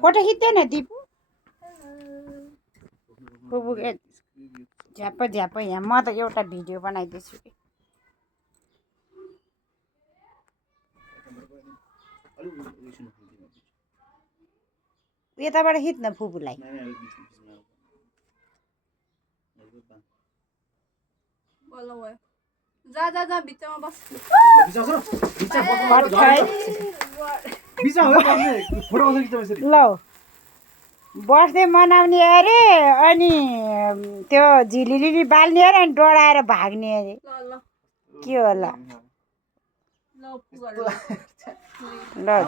Photo खिच्दै न दिपु फुपू झ्याप झ्याप यहाँ म त एउटा भिडियो बनाइदिन्छु कि यताबाट खिच्न फुपूलाई जा भित्तामा बस ल बर्थडे मनाउने अरे अनि त्यो झिलिली बाल्ने अरे अनि डढाएर भाग्ने अरे के होला ल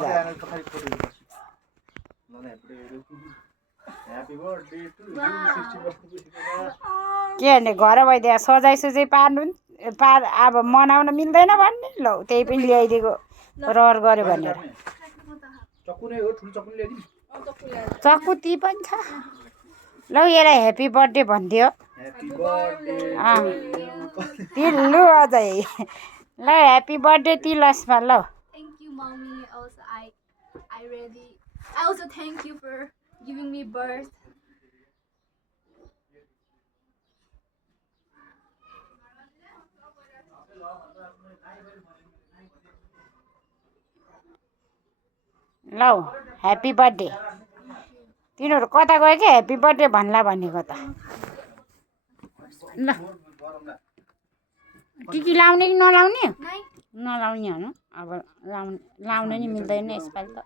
के भने घर भइदियो सजाइ सजाइ पार्नु अब मनाउन मिल्दैन भन्ने ल त्यही पनि ल्याइदिएको रहर गर्यो भनेर चक्कु ती पनि छ ल यसलाई ह्याप्पी बर्थडे भनिदियो ती लु अझै ल ह्याप्पी बर्थडे ती लसमा ल Thank you, mommy. I also thank you for giving me birth. ल ह्याप्पी बर्थडे तिनीहरू कता गयो क्या ह्याप्पी बर्थडे भन्ला भनेको त ल टिकी लाउने कि नलाउने नलाउने हो अब लाउनु नि मिल्दैन यसपालि त